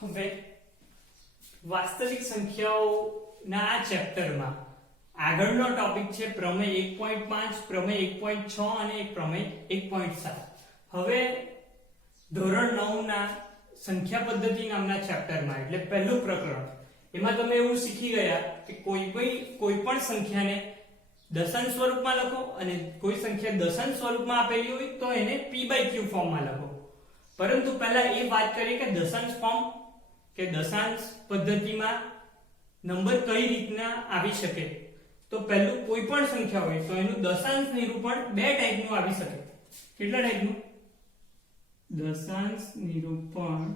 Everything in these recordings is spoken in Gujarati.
હવે વાસ્તવિક સંખ્યાઓના આ ચેપ્ટરમાં આગળનો ટોપિક છે પ્રમેય 1.5, પ્રમેય 1.6 અને એક પ્રમેય 1.7. હવે ધોરણ 9 ના સંખ્યા પદ્ધતિ નામના ચેપ્ટરમાં એટલે પહેલું પ્રકરણ એમાં તમે એવું શીખી ગયા કે કોઈ પણ સંખ્યાને દશાંશ સ્વરૂપમાં લખો અને કોઈ સંખ્યા દશાંશ સ્વરૂપમાં આપેલી હોય તો એને p/q ફોર્મમાં લખો. પરંતુ પહેલા એ વાત કરીએ કે દશાંશ ફોર્મ કે દશાંશ પદ્ધતિમાં નંબર કઈ રીતના આવી શકે. તો પહેલું કોઈ પણ સંખ્યા હોય તો એનું દશાંશ નિરૂપણ બે ટાઈપનું આવી શકે. કેટલા ટાઈપનું? દશાંશ નિરૂપણ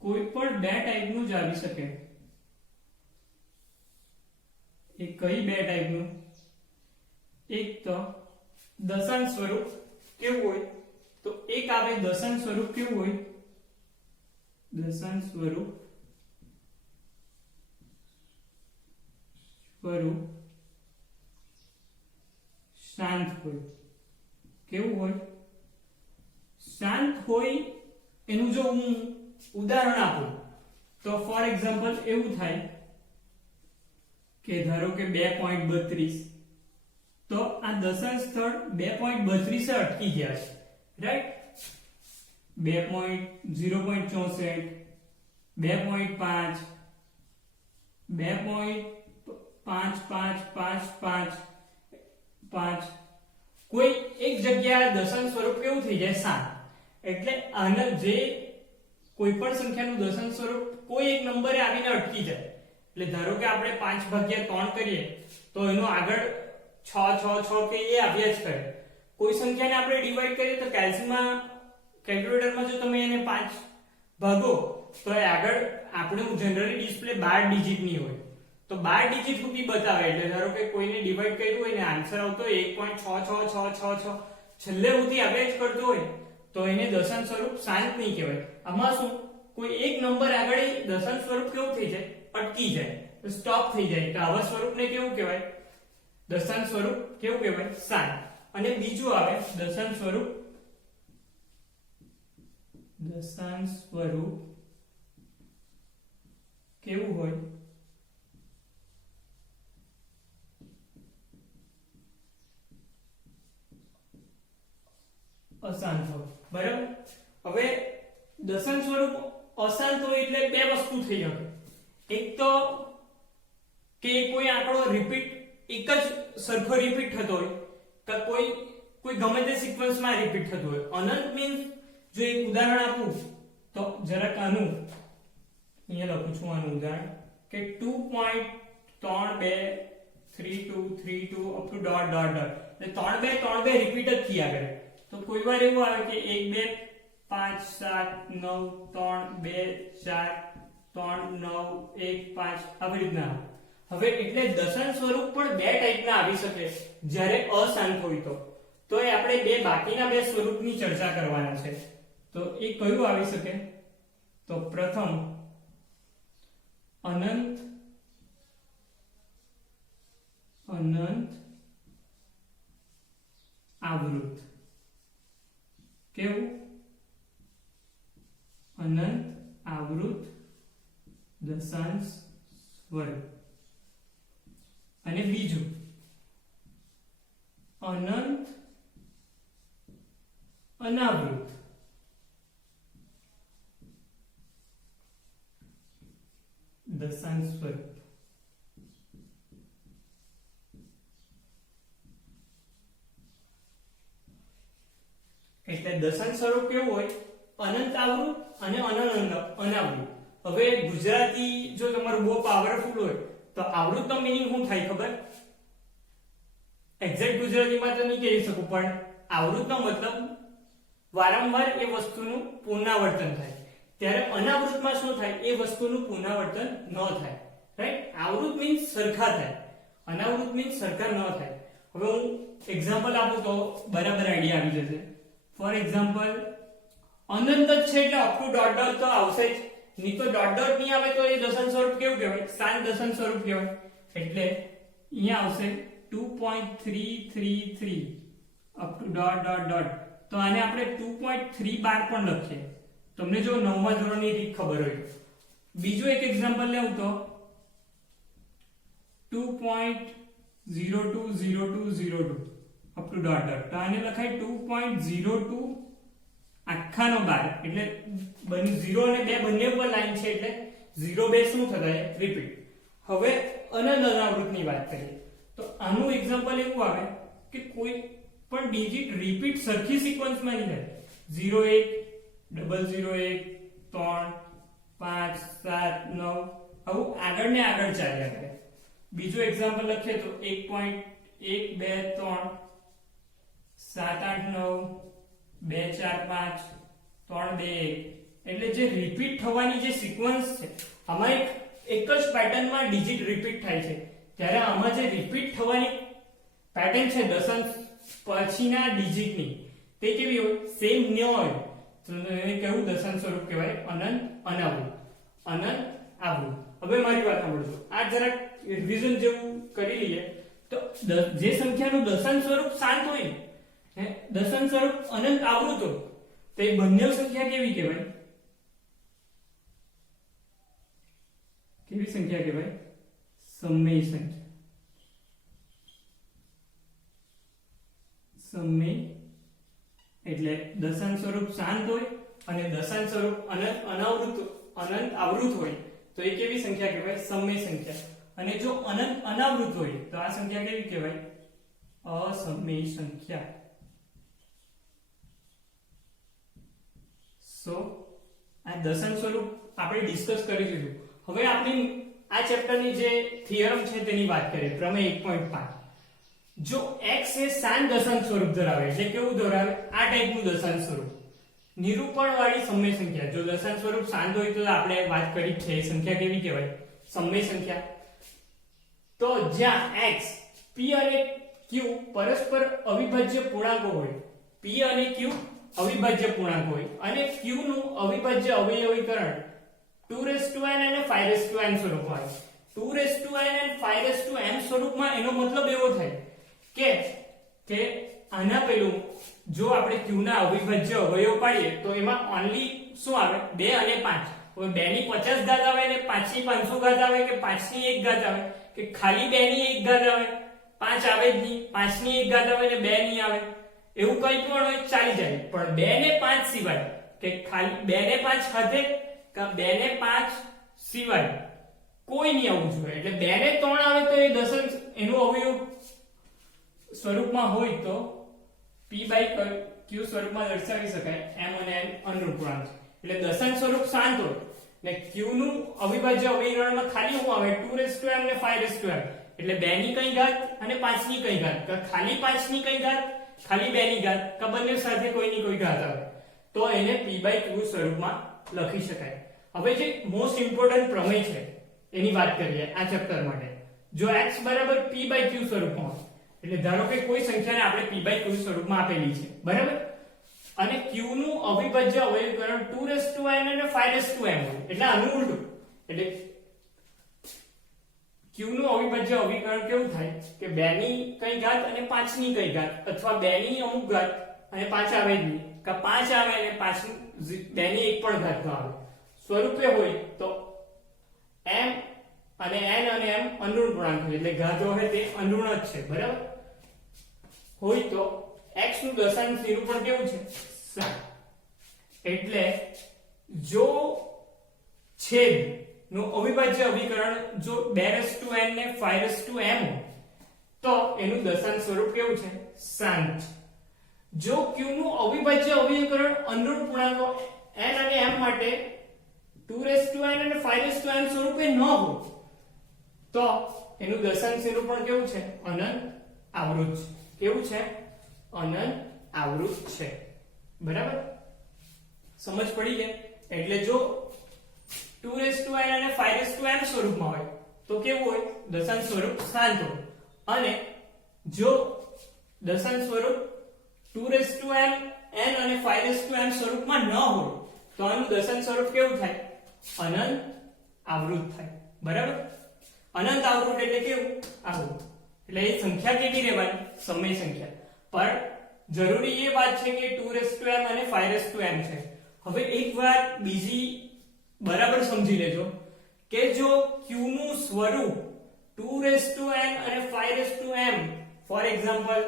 કોઈ પણ બે ટાઈપનું જ આવી શકે. એ કઈ બે ટાઈપનું? એક તો દશાંશ સ્વરૂપ કેવું હોય તો એક આવે દશાંશ સ્વરૂપ કેવું હોય? દશાંશ સ્વરૂપ શાંત હોય. કેવું હોય? શાંત હોય. એનું જો હું ઉદાહરણ આપું તો ફોર એક્ઝામ્પલ એવું થાય કે ધારો કે 2.32 તો આ દશાંશ સ્થળ 2.32 અટકી ગયા છે, રાઈટ? 2.0.64 2.5 2.5555 કોઈ એક જગ્યાએ દશાંશ સ્વરૂપ કેવું થઈ જાય? 7. એટલે આના જે કોઈ પણ સંખ્યાનું દશાંશ સ્વરૂપ કોઈ એક નંબરે આવીને અટકી જાય. એટલે ધારો કે આપણે 5/3 કરીએ તો એનો આગળ 6 કે એ આવ્યા જ કરે. કોઈ સંખ્યાને આપણે ડિવાઈડ કરીએ તો કેલ્ક્યુલેટરમાં જો તમે એને 5 ભાગો તો એ આગળ આપણું જનરલી ડિસ્પ્લે 12 ડિજિટની હોય તો 12 ડિજિટ સુધી બતાવે. એટલે ધારો કે કોઈને ડિવાઈડ કર્યું હોય ને આન્સર આવતો હોય 1.6666 છેલ્લે સુધી આવ્યા જ કરતો હોય તો એને દશાંશ સ્વરૂપ શાંત નહીં કહેવાય. આમાં શું કોઈ એક નંબર આગળ દશાંશ સ્વરૂપ કેવું થઈ જાય? અટકી જાય, સ્ટોપ થઈ જાય. તો આવા સ્વરૂપને કેવું કહેવાય? દશાંશ સ્વરૂપ કેવું કહેવાય? શાંત. અને બીજું આવે દશાંશ સ્વરૂપ કેવું હોય? અશાંત હોય. બરાબર? હવે દશાંશ સ્વરૂપ અશાંત હોય એટલે બે વસ્તુ થઈ શકે. એક તો કે કોઈ આંકડો રિપીટ એક જ સરખો રિપીટ થતો હોય કે કોઈ ગમે તે સિક્વન્સમાં રિપીટ થતો હોય. અનંત મીન્સ જો એક ઉદાહરણ આપું તો જરાક આનું અહીંયા લખું છું આનું ઉદાહરણ કે 2.323232 up to dot dot dot એટલે 3 રિપીટ જ થયા કરે. તો કોઈ વાર એવું આવે કે 1 2 5 7 9 3 2 4 3 9 1 5 આવી રીતના. હવે એટલે દશાંશ સ્વરૂપ પણ બે ટાઈપના આવી શકે જ્યારે અશાંત હોય તો એ આપણે બે બાકીના બે સ્વરૂપની ચર્ચા કરવાના છે. તો એ કયું આવી શકે? તો પ્રથમ અનંત આવૃત. કેવું? અનંત આવૃત દશાંશ સ્વરૂપ. અને બીજું અનંત અનાવૃત. દશાંશ સ્વરૂપ. એટલે દશાંશ સ્વરૂપ કેવું હોય? અનંત આવૃત અને અનાવૃત. હવે ગુજરાતી જો તમારું બહુ પાવરફુલ હોય તો આવૃતનો મીનિંગ શું થાય ખબર? એક્ઝેક્ટ ગુજરાતીમાં તો નહીં કહી શકું પણ આવૃતનો મતલબ વારંવાર એ વસ્તુનું પુનરાવર્તન થાય. ત્યારે અનાવૃતમાં શું થાય? એ વસ્તુનું પુનરાવર્તન ન થાય, રાઈટ? આવૃત મીન્સ સરખા થાય, અનાવૃત મીન્સ સરખા ન થાય. હવે હું એક્ઝામ્પલ આપું તો બરાબર આઈડિયા આવી જશે. ફોર એક્ઝામ્પલ અનંત જ છે એટલે અપ ટુ ડોટ ડોટ તો આવશે જ. નહીં તો ડોટ ડોટ નહીં આવે તો એ દશાંશ સ્વરૂપ કેવું કહેવાય? શાંત દશાંશ સ્વરૂપ કહેવાય. એટલે અહીંયા આવશે 2.333 up to dot dot dot. તો આને આપણે 2.3 બાર પણ લખીએ, તમને જો 9મા ધોરણની રીત ખબર હોય. બીજું એક એક્ઝામ્પલ લેવું તો 2.020202 અપ ટુ ડોટ ડોટ. તો આને લખાય 2.02 આખાનો 12, એટલે બંને 0 અને 2 બંને ઉપર લાઈન છે એટલે 0 2 શું થતા રિપીટ. હવે અનંત અનાવૃતની વાત કરીએ તો આનું એક્ઝામ્પલ એવું આવે કે કોઈ પણ ડિજિટ રિપીટ સરખી સિક્વન્સમાં નહીં થાય. 0 1 001 3 5 7 9 આવું આગળ ને આગળ ચાલ્યા કરે. બીજું એક્ઝામ્પલ લખીએ તો 1.1 2 3 7 8 9 2 4 5 3 2 1. એટલે જે રિપીટ થવાની જે સિક્વન્સ છે આમાં એક જ પેટર્નમાં ડિજિટ રિપીટ થાય છે, ત્યારે આમાં જે રિપીટ થવાની પેટર્ન છે દશાંશ પછીના ડિજિટની તે કેવી હોય? સેમ ન હોય. તો એને કેવું દશાંશ સ્વરૂપ કહેવાય? અનંત અનાવૃત. અનંત આવૃત. હવે મારી વાત સાંભળજો, આ જરાક રિવિઝન જેવું કરી લઈએ. તો જે સંખ્યાનું દશાંશ સ્વરૂપ શાંત હોય ને દશાંશ સ્વરૂપ અનંત આવૃત હોય તો એ બંને સંખ્યા કેવી કહેવાય? કેવી સંખ્યા કહેવાય? સમમેય સંખ્યા. સમમેય એટલે દશાંશ સ્વરૂપ શાંત હોય અને દશાંશ સ્વરૂપ અનંત આવૃત હોય તો એ કેવી સંખ્યા કહેવાય? સમમેય સંખ્યા. અને જો અનંત અનાવૃત હોય તો આ સંખ્યા કેવી કહેવાય? અસમમેય સંખ્યા. સો આ દશાંશ સ્વરૂપ આપણે ડિસ્કસ કરી દીધું. હવે આપણે આ ચેપ્ટરની જે થિયરમ છે તેની વાત કરીએ. પ્રમેય 1.5. જો x એ શાંત દશાંશ સ્વરૂપ ધરાવે એટલે કેવું ધરાવે? આ ટાઈપનું દશાંશ સ્વરૂપ નિરૂપણ વાળી સમય સંખ્યા. જો દશાંશ સ્વરૂપ શાંત હોય તો આપણે વાત કરી છે સંખ્યા કેવી કહેવાય? સમય સંખ્યા. તો જ્યાં x p અને q પરસ્પર અવિભાજ્ય પૂર્ણાંકો હોય, p અને q અવિભાજ્ય પૂર્ણાંક હોય અને q નું અવિભાજ્ય અવયવીકરણ 2n અને 5n સ્વરૂપમાં હોય. 2n અને 5m સ્વરૂપમાં એનો મતલબ એવો થાય કે આના પેલું જો આપણે q ના અવિભાજ્ય અવયવ પાડીએ તો એમાં ઓન્લી શું આવે? 2 અને 5. હવે 2 ની 50 ઘાત આવે ને 5 ની 500 ઘાત આવે કે 5 ની 1 ઘાત આવે કે ખાલી 2 ની 1 ઘાત આવે? 5 આવે જ નહીં. 5 ની 1 ઘાત આવે ને 2 નહીં આવે. એવું કંઈ પણ હોય ચાલી જાય, પણ 2 ને 5 સિવાય કે ખાલી 2 ને 5 સાથે કે 2 ને 5 સિવાય કોઈ નહીં આવવું જોઈએ. એટલે 2 ને 3 આવે તો એ દશાંશ એનું અવયવ સ્વરૂપમાં હોય તો p/q સ્વરૂપમાં દર્શાવી શકાય. m અને n અનુરૂપ પૂર્ણાંક. એટલે દશાંશ સ્વરૂપ શાંત હોય ને q નું અવિભાજ્ય અવયવીકરણમાં ખાલી શું આવે? 2m ને 5m. એટલે 2 ની કઈ ઘાત અને 5 ની કઈ ઘાત, કે ખાલી 5 ની કઈ ઘાત, ખાલી 2 ની ઘાત, કે બંને સાથે કોઈની કોઈ ઘાત આવે તો એને p/q સ્વરૂપમાં લખી શકાય. હવે જે મોસ્ટ ઇમ્પોર્ટન્ટ પ્રમેય છે એની વાત કરીએ આ ચેપ્ટર માટે. જો x બરાબર p/q સ્વરૂપમાં હોય એટલે ધારો કે કોઈ સંખ્યાને આપણે p/q સ્વરૂપમાં આપેલી છે, બરાબર, અને q નું અવિભાજ્ય અવયવીકરણ 2n અને 5m હોય એટલે આનું ઉલટું. એટલે q નું અવિભાજ્ય અવયવીકરણ કેવું થાય કે 2 ની કઈ ઘાત અને 5 ની કઈ ઘાત, અથવા 2 ની અમુક ઘાત અને 5 આવે જ નહીં, કે 5 આવે અને 5 2 ની એક પણ ઘાત ન આવે સ્વરૂપે હોય તો m અને n અને m અનુરૂપ પૂર્ણાંક હોય એટલે ઘાતો હોય તે અનુરૂપ જ છે, બરાબર. હોય તો x નું દશાંશ નિરૂપણ કેવું છે? 7. એટલે જો છેદ નું અવિભાજ્ય અવિકરણ જો 2n ને 5m તો એનું દશાંશ સ્વરૂપ કેવું છે? શાંત. જો q નું અવિભાજ્ય અવિકરણ અનુરૂપ પૂર્ણાંકો n અને m માટે 2n અને 5m સ્વરૂપે ન હોય તો એનું દશાંશ નિરૂપણ કેવું છે? અનંત આવૃત. કેવું છે? અનંત આવૃત છે, બરાબર. સમજ પડી ગઈ? એટલે જો 2n અને 5m સ્વરૂપમાં હોય તો કેવું હોય? દશાંશ સ્વરૂપ શાંત હોય. અને જો દશાંશ સ્વરૂપ 2n અને 5m સ્વરૂપમાં ન હોય તો આનું દશાંશ સ્વરૂપ કેવું થાય? અનંત આવૃત થાય, બરાબર? અનંત આવૃત એટલે કેવું? આવું. એટલે એ સંખ્યા કેવી રહેવાની? સમય સંખ્યા. પણ જરૂરી એ વાત છે કે 2m અને 5m છે. હવે એક વાત બીજી બરાબર સમજી લેજો કે જો q નું સ્વરૂપ 2m અને 5m, ફોર એક્ઝામ્પલ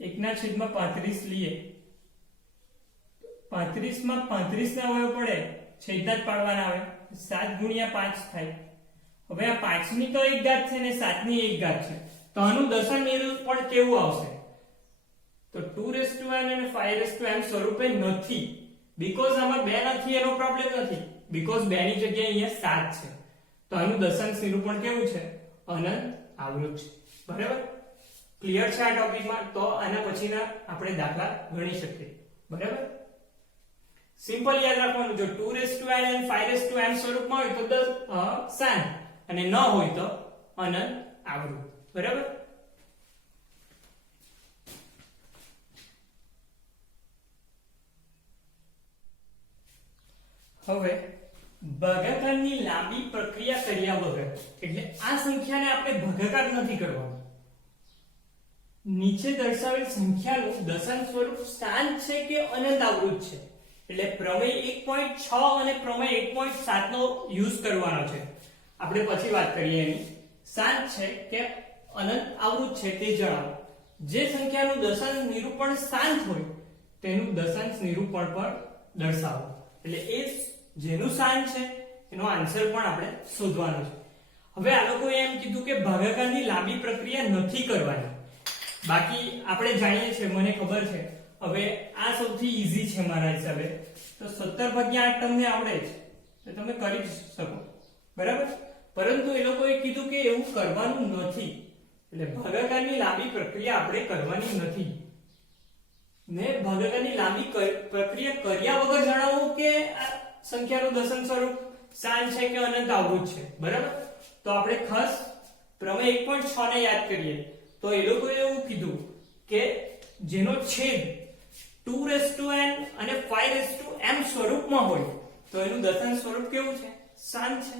1/35 લઈએ, 35 માં 35 ના અવયવ પડે, છેદના જ પાડવાના આવે, 7 ગુણ્યા 5 થાય. હવે આ 5 ની તો એક ઘાત છે ને 7 ની એક ઘાત છે, તો આનું દશાંશ નિરૂપણ કેવું આવશે? તો 2m અને 5m સ્વરૂપે નથી, બીકોઝ આમાં 2 નથી એનો પ્રોબ્લેમ નથી, બીકોઝ 2 ની જગ્યાએ અહીંયા 7 છે, તો આનું દશાંશ નિરૂપણ કેવું છે? અનંત આવૃત છે, બરાબર? ક્લિયર છે આ ટોપિકમાં? તો આના પછીના આપણે દાખલા ગણી શકીએ, બરાબર? સિમ્પલ યાદ રાખવાનું, જો 2m અને 5m સ્વરૂપમાં હોય તો દશાંશ અને ન હોય તો અનંત આવૃત, બરાબર? હવે ભાગાકારની લાંબી પ્રક્રિયા કર્યા વગર, એટલે આ સંખ્યાને આપણે ભાગાકાર નથી કરવાનો, નીચે દર્શાવેલ સંખ્યાનું દશાંશ સ્વરૂપ શાંત છે કે અનંત આવૃત છે, એટલે પ્રમેય 1.6 અને પ્રમેય 1.7 નો યુઝ કરવાનો છે. આપણે પછી વાત કરીએ એની. શાંત છે કે અનંત આવૃત છે તે જણાવો. જે સંખ્યાનું દશાંશ નિરૂપણ શાંત હોય તેનું દશાંશ નિરૂપણ પર દર્શાવો. એટલે એ જેનું શાંત છે એનો આન્સર પણ આપણે શોધવાનો છે. હવે આ લોકોએ એમ કીધું કે ભાગાકારની લાંબી પ્રક્રિયા નથી કરવાની. બાકી આપણે જાણીએ છીએ, મને ખબર છે. હવે આ સૌથી ઈઝી છે મારા હિસાબે, તો 17/8 તમને આવડે છે તો તમે કરી શકો, બરાબર? પરંતુ એ લોકોએ કીધું કે એવું કરવાનું નથી, એટલે ભાગાકારની લાંબી પ્રક્રિયા આપણે કરવાની નથી. ને ભાગાકારની લાંબી પ્રક્રિયા કર્યા વગર જણાવો કે આ સંખ્યાનું દશાંશ સ્વરૂપ શાંત છે કે અનંત આવૃત છે, બરાબર? તો આપણે ખાસ પ્રમેય 1.6 ને યાદ કરીએ તો એ લોકોએ એવું કીધું કે જેનો છેદ 2n અને 5m સ્વરૂપમાં હોય તો એનું દશાંશ સ્વરૂપ કેવું છે? શાંત છે.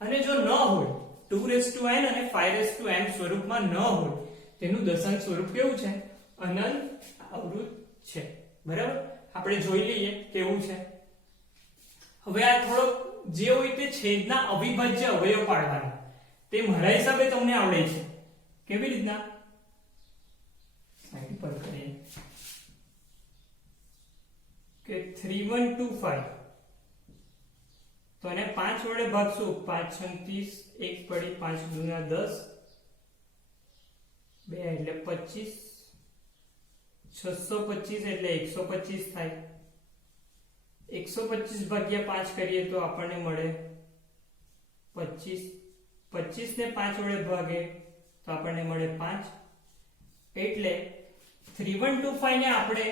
અને જો ન હોય, 2n અને 5m સ્વરૂપમાં ન હોય, તેનું દશાંશ સ્વરૂપ કેવું છે? અનંત આવૃત છે, બરાબર? આપણે જોઈ લઈએ કેવું છે. હવે આ થોડો જે હોય તે છેદના અવિભાજ્ય અવયવ પાડવાના, તે મારા હિસાબે તમને આવડે છે. કેવી રીતના? સાઈડ પર કરીએ કે 3125, તો એને 5 વડે ભાગશું, 5 36, 1 પડી 5 ગુણ્યા 10, 2 એટલે 25, 625 એટલે 125 થાય. 125 ભાગ્યા 5 કરીએ તો આપણને મળે 25. 25 ને 5 વડે ભાગે તો આપણને મળે 5. એટલે 3125 ને આપણે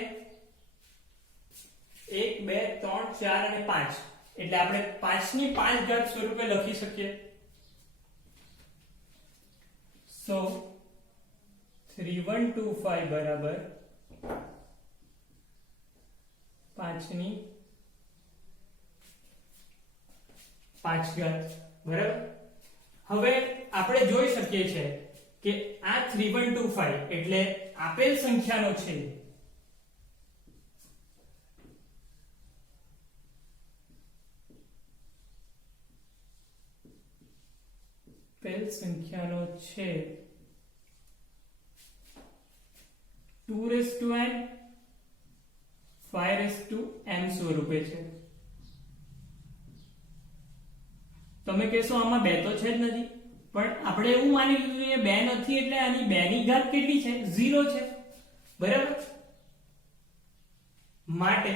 1 2 3 4 અને 5, એટલે આપણે 5 ની 5 ઘાત સ્વરૂપે લખી શકીએ. સો 3125 બરાબર 5 ની 5 ઘાત, બરાબર? હવે આપણે જોઈ શકીએ છીએ કે આ 3125 એટલે આપેલ સંખ્યાનો છે, આપેલ સંખ્યાનો છે 2n 5m સ્વરૂપે છે. તમે કહેશો આમાં 2 તો છે જ નથી, પણ આપણે એવું માની લીધું કે 2 નથી એટલે આની 2 ની ઘાત કેટલી છે? 0 છે, બરાબર? માટે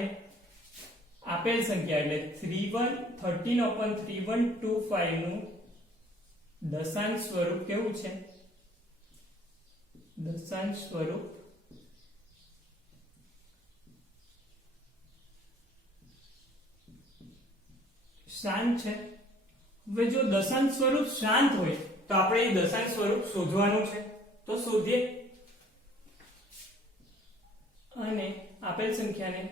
આપેલ સંખ્યા એટલે 13/3125 નું દશાંશ સ્વરૂપ કેવું છે? દશાંશ સ્વરૂપ શાંત છે. હવે જો દશાંશ સ્વરૂપ શાંત હોય તો આપણે એ દશાંશ સ્વરૂપ શોધવાનું છે, તો શોધીએ. અને આપેલ સંખ્યાને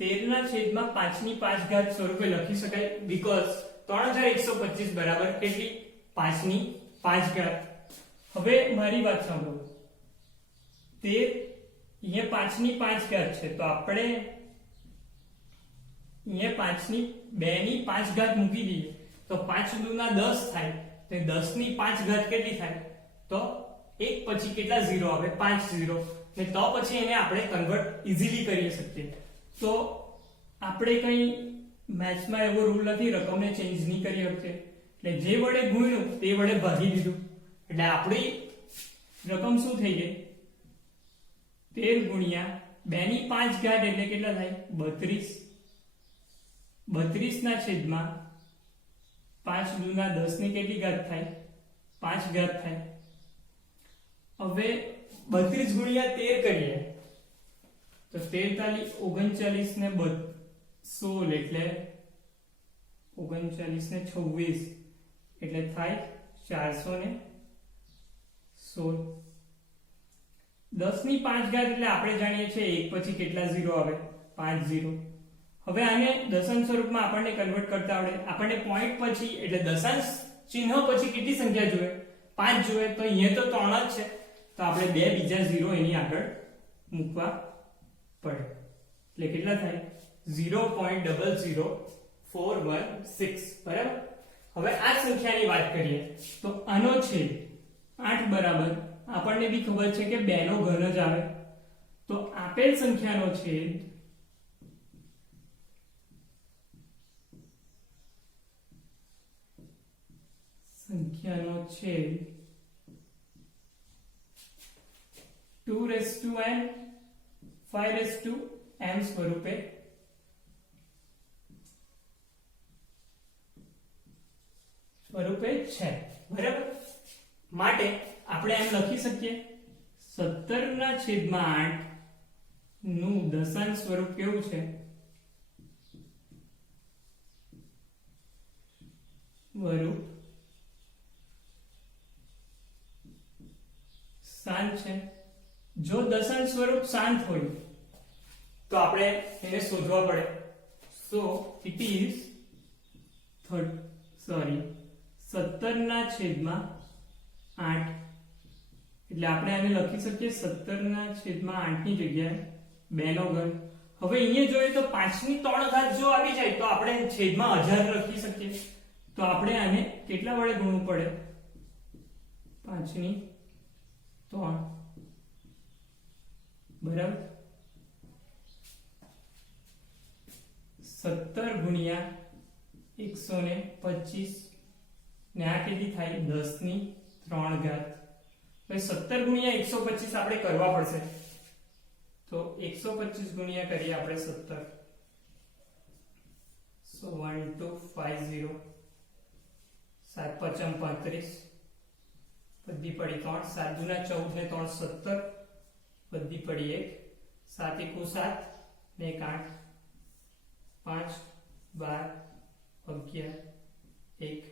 13/5 સ્વરૂપે લખી શકાય બીકોઝ 3125 બરાબર કેટલી 5/5. હવે મારી વાત સાંભળો, 13 અહીંયા 5/5 છે તો આપણે અહીંયા 2/5 મૂકી દઈએ તો 5 દુના 10 થાય તો 10/5 કેટલી થાય તો એક પછી કેટલા 0 આવે 5 0 ને તો પછી એને આપણે કન્વર્ટ ઈઝીલી કરી શકીએ. તો આપણે કઈ મેથ્સમાં એવો રૂલ નથી રકમને ચેન્જ નહીં કરી શકીએ એટલે જે વડે ગુણ્યું તે વડે ભાગી દીધું એટલે આપણી રકમ શું થઈ ગઈ 13 ગુણ્યા 2/5 એટલે કેટલા થાય 32. 32/5 દુના 10 ની કેટલી ઘાત થાય 5 ઘાત થાય. હવે 32 ગુણ્યા 13 કરીએ તો 13 39 ને 16 એટલે 39 ને 26 એટલે થાય 416. 10/5 એટલે આપણે જાણીએ છીએ એક પછી કેટલા 0 આવે 5 0. હવે આને દશાંશ સ્વરૂપમાં આપણને કન્વર્ટ કરતા આવડે. આપણને પોઈન્ટ પછી એટલે દશાંશ ચિહ્ન પછી કેટલી સંખ્યા જોઈએ 5 જોઈએ તો અહીંયા તો 3 જ છે તો આપણે બે બીજા 0 એની આગળ મૂકવા પડે એટલે કેટલા થાય 0.00416 બરાબર. હવે આ સંખ્યાની વાત કરીએ તો આનો છેદ 8 બરાબર આપણને બી ખબર છે કે 2 નો ઘન જ આવે તો આપેલ સંખ્યાનો છેદ 2n 5m સ્વરૂપે છે બરાબર. માટે આપણે એમ લખી શકીએ 17/8 નું દશાંશ સ્વરૂપ કેવું છે સ્વરૂપ શાંત છે. જો દશાંશ સ્વરૂપ શાંત હોય તો આપણે એને શોધવા પડે. સો ઇટ ઇઝ 17/8 એટલે આપણે આને લખી શકીએ 17/8 ની જગ્યાએ 2 નો ઘન. હવે અહીંયા જોઈએ તો 5/3 ઘાત જો આવી જાય તો આપણે છેદમાં 1000 લખી શકીએ તો આપણે આને કેટલા વડે ગુણવું પડે 5/3 બરાબર. 17 ગુણ્યા 125 ને આ કેટલી થાય 10/3 ઘાત. તો 17 ગુણ્યા 125 આપણે કરવા પડશે તો 125 ગુણ્યા કરીએ આપણે 17 સો 1250 7 5 35 બધી પડી 3 7 દુના 14 ને 3 17 બધી પડી 1 7 1 7 ને 8 5 12 11 1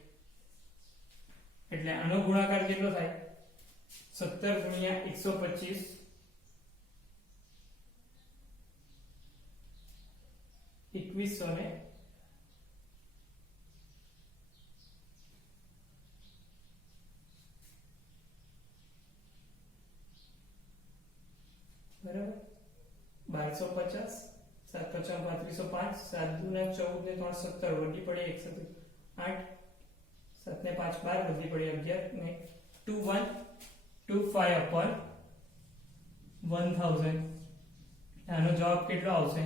એટલે આનો ગુણાકાર કેટલો થાય 17 ગુણ્યા 125 2100 બરાબર 1250 7 5 3505 7 દુના 14 ને 3 17 વધી પડી 108 7 ને 5 12 વધી પડી 11 ને 2125 upon 1000 આનો જવાબ કેટલો આવશે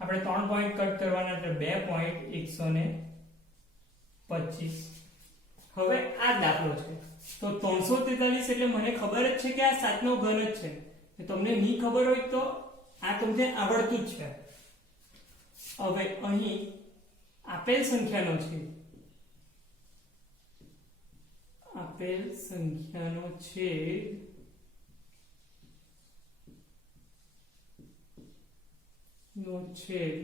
આપણે 3 પોઈન્ટ કટ કરવાના એટલે 2.125. હવે આ દાખલો છે તો 343 એટલે મને ખબર જ છે કે આ 7 નો ઘન જ છે. તમને નહીં ખબર હોય તો આ તમને આવડતું જ છે. હવે અહીં આપેલ સંખ્યાનો છેદ નો છેદ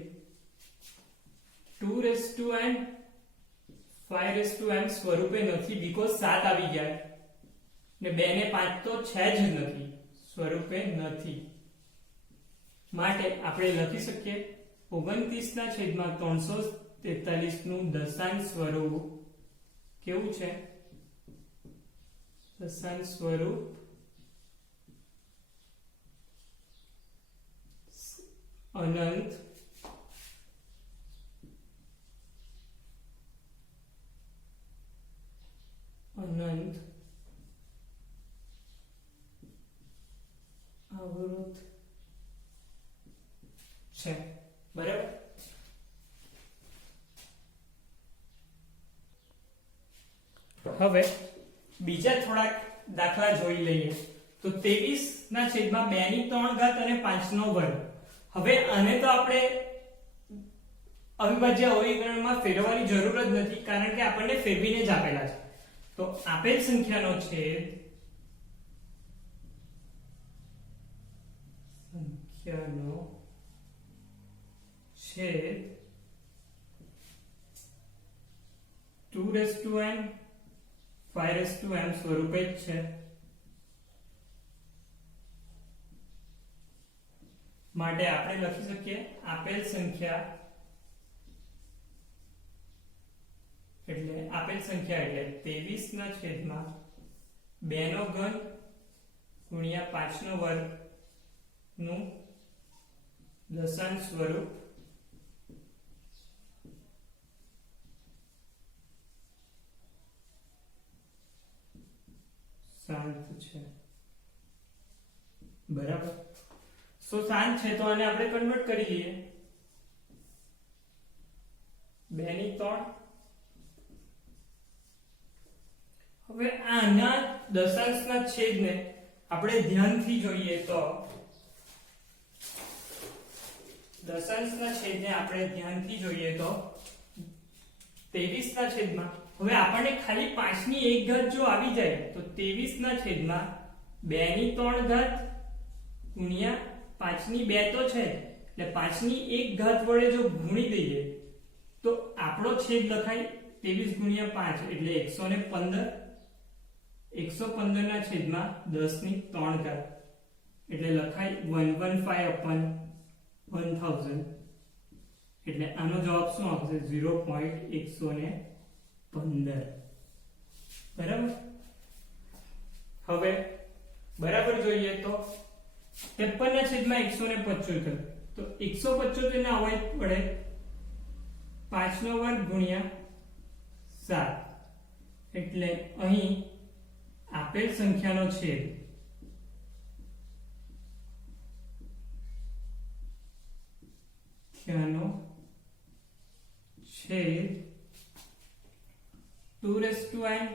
2n 5m સ્વરૂપે નથી બીકોઝ 7 આવી ગયા ને 2 ને 5 તો છે જ નથી સ્વરૂપે નથી. માટે આપણે લખી શકીએ 29/343 નું દશાંશ સ્વરૂપ કેવું છે? દશાંશ સ્વરૂપ અનંત અવરોધ છે, બરાબર? હવે બીજા થોડાક દાખલા જોઈ લઈએ. તો 23/2 અને 5/2. હવે આને તો આપણે અવિભાજ્ય અવયવીકરણમાં ફેરવવાની જરૂર જ નથી, કારણ કે આપણને ફેરવીને જ આપેલા છે. તો આપેલ સંખ્યાનો છેદ 2n 5m સ્વરૂપે જ છે. માટે આપણે લખી શકીએ આપેલ સંખ્યા એટલે 23/2 ગુણ્યા 5/2 નું દશાંશ સ્વરૂપ શાંત છે, બરાબર? શાંત છે તો આને આપણે કન્વર્ટ કરી લઈએ. 2/3. હવે આના દશાંશના છેદને આપણે ધ્યાનથી જોઈએ તો 23/, હવે આપણને ખાલી 5/1 જો આવી જાય તો 23/2 ગુણ્યા 5/2 તો છે, એટલે 5/1 વડે જો ગુણી દઈએ તો આપણો છેદ લખાય 23 ગુણ્યા 5 એટલે 115. 115 ના છેદમાં 10/3 એટલે લખાય 115/1000. એટલે આનો જવાબ શું આવશે? 0.115. બરાબર? હવે બરાબર જોઈએ તો 53/175, તો 175 ના અવયવ વડે 5/2 ગુણ્યા 7, એટલે અહીં આપેલ સંખ્યાનો છેદ છેદ 2n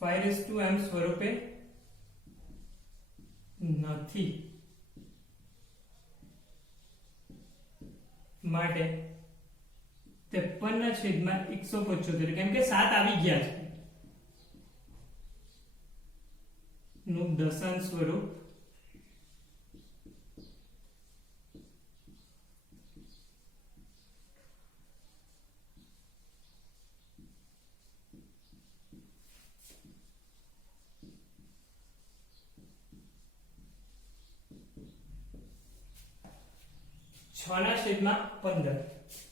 5m સ્વરૂપે નથી. માટે 53/175, કેમ કે 7 આવી ગયા છે, નું દશાંશ સ્વરૂપ ના છેદમાં 15.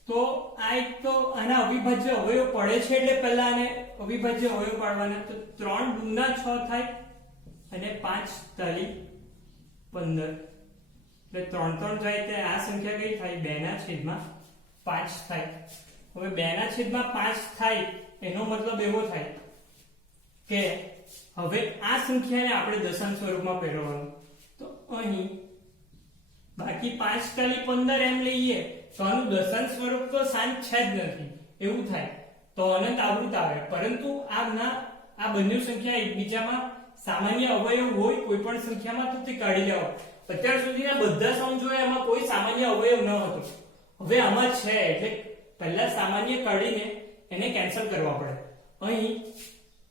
તો આ એક તો આના અવિભાજ્ય અવયવ પડે છે, એટલે પહેલા આને અવિભાજ્ય અવયવ પાડવાના. તો 3 દૂના 6 થાય અને 5 તાલી 15, એટલે 3 જાય તો આ સંખ્યા કઈ થાય? 2/5 થાય. હવે 2/5 થાય એનો મતલબ એવો થાય કે હવે આ સંખ્યાને આપણે દશાંશ સ્વરૂપમાં ફેરવવાનું. તો અહીં બાકી 5×15 એમ લઈએ તો આનું દશાંશ સ્વરૂપ તો શાંત છે જ નથી, એવું થાય તો અનંત આવૃત આવે. પરંતુ આ બંને સંખ્યા એકબીજામાં સામાન્ય અવયવ હોય કોઈ પણ સંખ્યામાં તો તે કાઢી લેવા. અત્યાર સુધીના બધા સમ જોયા એમાં કોઈ સામાન્ય અવયવ ન હતો. હવે આમાં છે એટલે પહેલા સામાન્ય કાઢીને એને કેન્સલ કરવા પડે. અહીં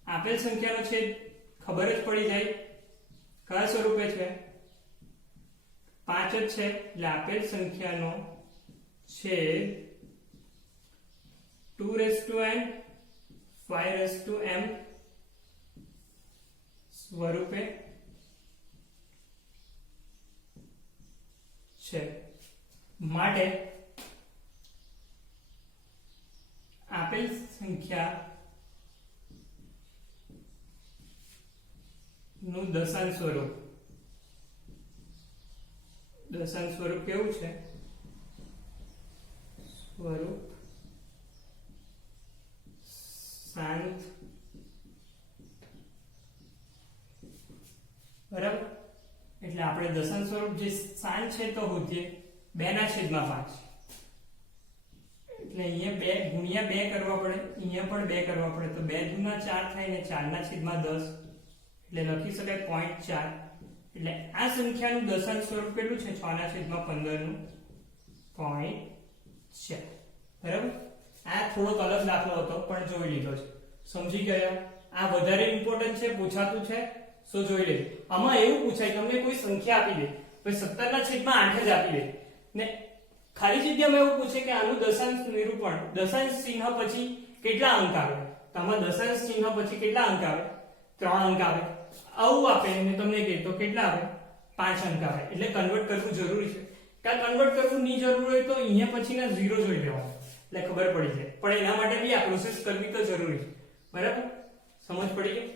આપેલ સંખ્યાનો છે ખબર જ પડી જાય કયા સ્વરૂપે છે? 5 જ છે, એટલે આપેલ સંખ્યાનો છેદ 2n 5m સ્વરૂપે છે. માટે સંખ્યા નું દશાંશ સ્વરૂપ કેવું છે? સ્વરૂપ શાંત, બરાબર. એટલે આપણે દશાંશ સ્વરૂપ જે શાંત છે તો હોતીએ 2/5. એટલે અહીંયા 2 ગુણ્યા 2 કરવા પડે, અહીંયા પણ 2 કરવા પડે, તો 2 દૂના 4 થાય ને 4/10, એટલે લખી શકાય 0.4. એટલે આ સંખ્યાનું દશાંશ સ્વરૂપ કેટલું છે? 6/15 નું 0.4. બરાબર. આ થોડોક અલગ દાખલો હતો પણ જોઈ લીધો છે, સમજી ગયા? આ વધારે ઇમ્પોર્ટન્ટ છે, પૂછાતું છે, સો જોઈ લેજો. આમાં એવું પૂછાય તમને કોઈ સંખ્યા આપી દે, પછી 17/8 જ આપી દે ને ખાલી જગ્યામાં એવું પૂછે કે આનું દશાંશ નિરૂપણ, દશાંશ ચિહ્ન પછી કેટલા અંક આવે? તો આમાં દશાંશ ચિહ્ન પછી કેટલા અંક આવે? 3 અંક આવે. આવું આપે અને તમને કહે તો કેટલા આવે? 5 અંક આવે. એટલે કન્વર્ટ કરવું જરૂરી છે. કારણ કન્વર્ટ કરવું ની જરૂર હોય તો અહીંયા પછીના 0 જોઈ લેવાનું, એટલે ખબર પડી જાય. પણ એના માટે બી આ પ્રોસેસ કરવી તો જરૂરી છે. બરાબર, સમજ પડી ગઈ?